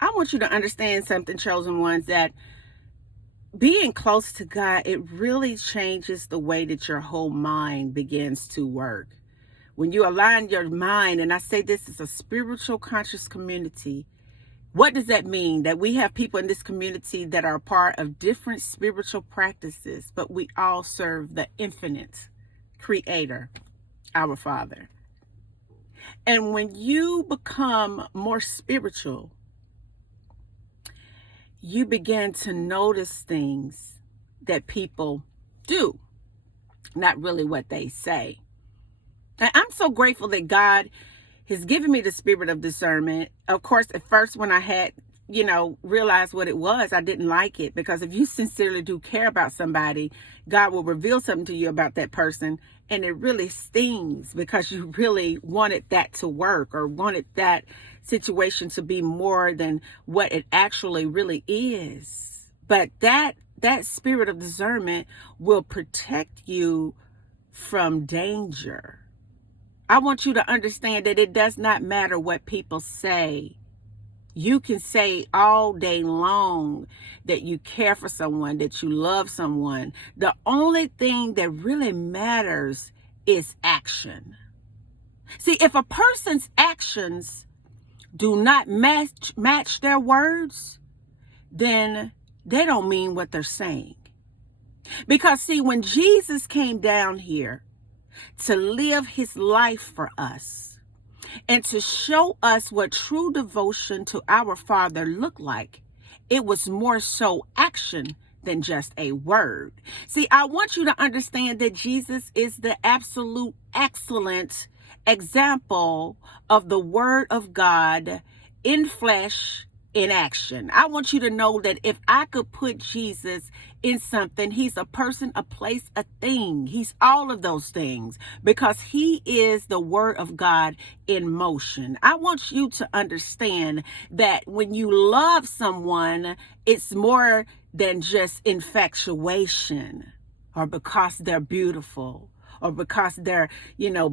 I want you to understand something, chosen ones, that being close to God, it really changes the way that your whole mind begins to work. When you align your mind, and I say this is a spiritual conscious community, what does that mean? That we have people in this community that are a part of different spiritual practices, but we all serve the infinite creator, our Father. And when you become more spiritual, you begin to notice things that people do, not really what they say. And I'm so grateful that God has given me the spirit of discernment. Of course, at first when I had, realized what it was, I didn't like it, because if you sincerely do care about somebody, God will reveal something to you about that person, and it really stings because you really wanted that to work, or wanted that situation to be more than what it actually really is. But that spirit of discernment will protect you from danger. I want you to understand that it does not matter what people say. You can say all day long that you care for someone, that you love someone. The only thing that really matters is action. See, if a person's actions do not match their words, then they don't mean what they're saying. Because see, when Jesus came down here to live his life for us and to show us what true devotion to our Father looked like, it was more so action than just a word. See, I want you to understand that Jesus is the absolute excellent example of the Word of God in flesh, in action. I want you to know that if I could put Jesus in something, he's a person, a place, a thing. He's all of those things, because he is the Word of God in motion. I want you to understand that when you love someone, it's more than just infatuation, or because they're beautiful, or because they're,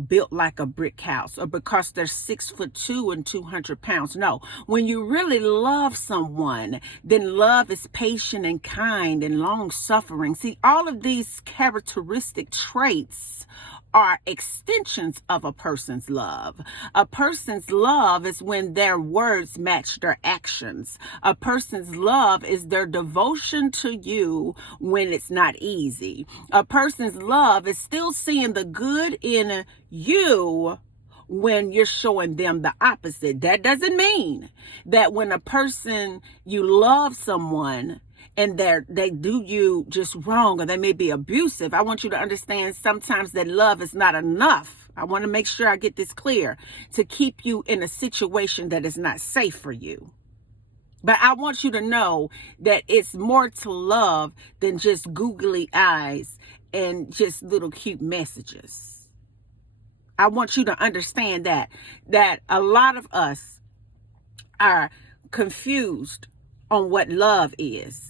built like a brick house, or because they're 6'2" and 200 pounds. No, when you really love someone, then love is patient and kind and long suffering. See, all of these characteristic traits are extensions of a person's love. A person's love is when their words match their actions. A person's love is their devotion to you when it's not easy. A person's love is still seeing the good in you when you're showing them the opposite. That doesn't mean that when you love someone and they do you just wrong, or they may be abusive, I want you to understand sometimes that love is not enough. I want to make sure I get this clear, to keep you in a situation that is not safe for you. But I want you to know that it's more to love than just googly eyes and just little cute messages. I want you to understand that a lot of us are confused on what love is.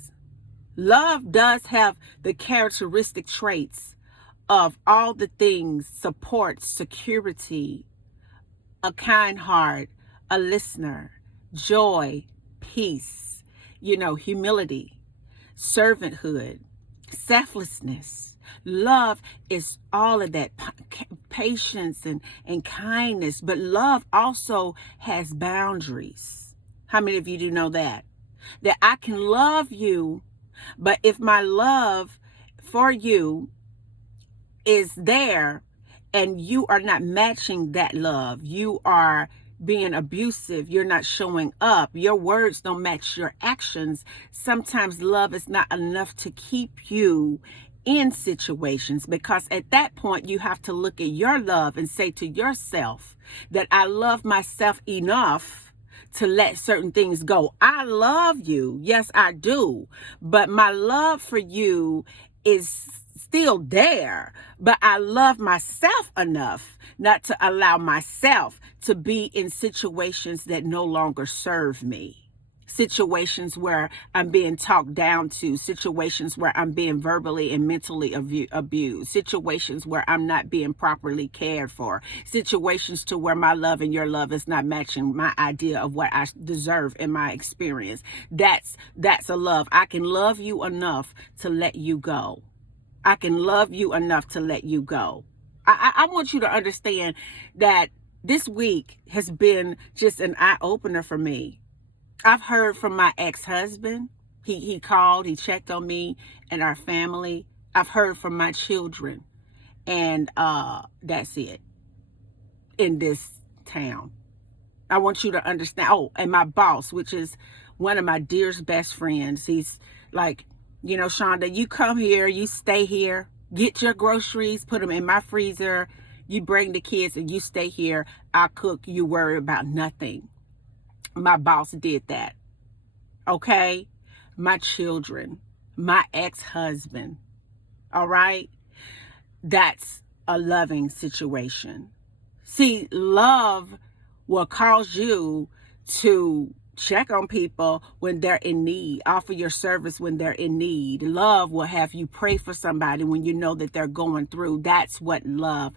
Love does have the characteristic traits of all the things: support, security, a kind heart, a listener, joy, peace, humility, servanthood, selflessness. Love is all of that, patience and kindness. But love also has boundaries. How many of you do know that? That I can love you, but if my love for you is there and you are not matching that love, you are being abusive, you're not showing up, your words don't match your actions, sometimes love is not enough to keep you in situations, because at that point you have to look at your love and say to yourself that I love myself enough to let certain things go. I love you. Yes, I do. But my love for you is still there. But I love myself enough not to allow myself to be in situations that no longer serve me. situations where I'm being talked down to, situations where I'm being verbally and mentally abused, situations where I'm not being properly cared for, situations to where my love and your love is not matching my idea of what I deserve in my experience. That's a love. I can love you enough to let you go. I can love you enough to let you go. I want you to understand that this week has been just an eye-opener for me. I've heard from my ex-husband. He called, he checked on me and our family. I've heard from my children. And that's it in this town. I want you to understand. Oh, and my boss, which is one of my dearest best friends. He's like, you know, Shonda, you come here, you stay here, get your groceries, put them in my freezer. You bring the kids and you stay here. I cook, you worry about nothing. My boss did that. Okay? My children, my ex-husband. All right? That's a loving situation. See, love will cause you to check on people when they're in need, offer your service when they're in need. Love will have you pray for somebody when you know that they're going through. That's what love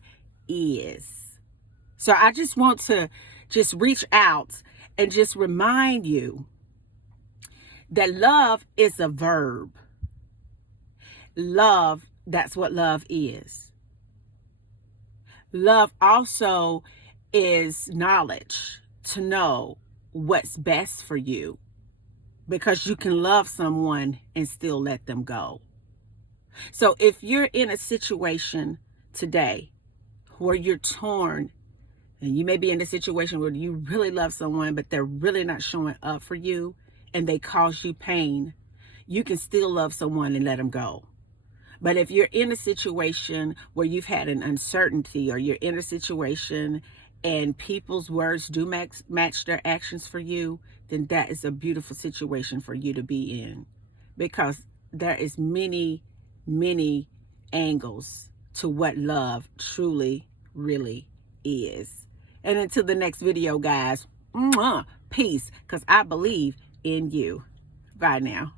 is. So I just want to just reach out and just remind you that love is a verb. Love, that's what love is. Love also is knowledge, to know what's best for you, because you can love someone and still let them go. So if you're in a situation today where you're torn, and you may be in a situation where you really love someone, but they're really not showing up for you and they cause you pain, you can still love someone and let them go. But if you're in a situation where you've had an uncertainty, or you're in a situation and people's words do match their actions for you, then that is a beautiful situation for you to be in, because there is many, many angles to what love truly, really is. And until the next video, guys, peace, because I believe in you. Bye now.